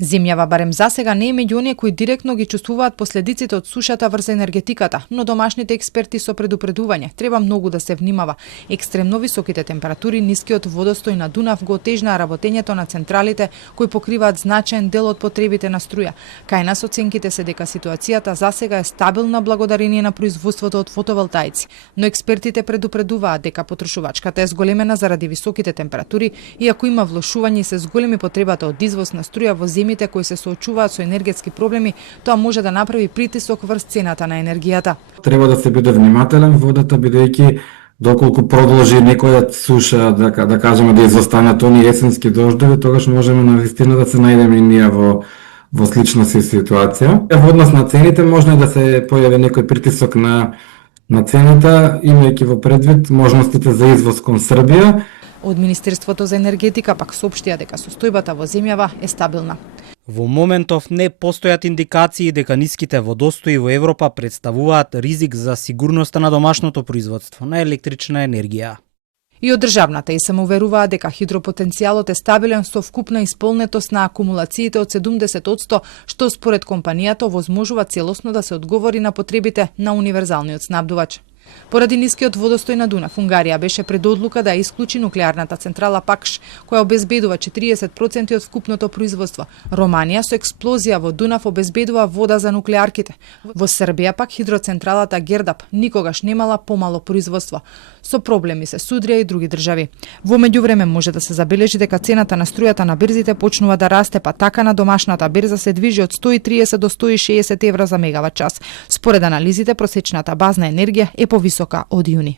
Земјава барем засега не е меѓу оние кои директно ги чувствуваат последиците од сушата врз енергетиката, но домашните експерти со предупредување треба многу да се внимава. Екстремно високите температури, нискиот водостој на Дунав го отежнаа работењето на централите кои покриваат значаен дел од потребите на струја. Кај нас оценките се дека ситуацијата засега е стабилна благодарение на производството од фотоволтаици, но експертите предупредуваат дека потрошувачката е зголемена заради високите температури и ако има влошување и се зголеми потребата од извоз на струја во земјите кои се соочуваат со енергетски проблеми, тоа може да направи притисок врз цената на енергијата. Треба да се биде внимателен водата, бидејќи доколку продолжи некоја суша, да кажеме да изостанат они есенски дождови, тогаш можеме навистина да се најдеме и ние во слична ситуација. Во однос на цените може да се појави некој притисок на цената, имајќи во предвид можностите за извоз кон Србија. Од Министерството за енергетика пак соопштија дека состојбата во земјава е стабилна. Во моментов не постојат индикации дека ниските водостои во Европа представуваат ризик за сигурноста на домашното производство на електрична енергија. И од државната ИСМ уверуваат дека хидропотенцијалот е стабилен со вкупна исполнетост на акумулациите од 70%, што според компанијата овозможува целосно да се одговори на потребите на универзалниот снабдувач. Поради нискиот водостој на Дунав, Унгарија беше пред одлука да исклучи нуклеарната централа Пакш, која обезбедува 40% од вкупното производство. Романија со експлозија во Дунав обезбедува вода за нуклеарките. Во Србија пак хидроцентралата Гердап никогаш немала помало производство. Со проблеми се Судрија и други држави. Во меѓувреме може да се забележи дека цената на струјата на берзите почнува да расте, па така на домашната берза се движи од 130 до 160 евра за мегават час. Според анализите, просечната базна енергија е повисока од јуни.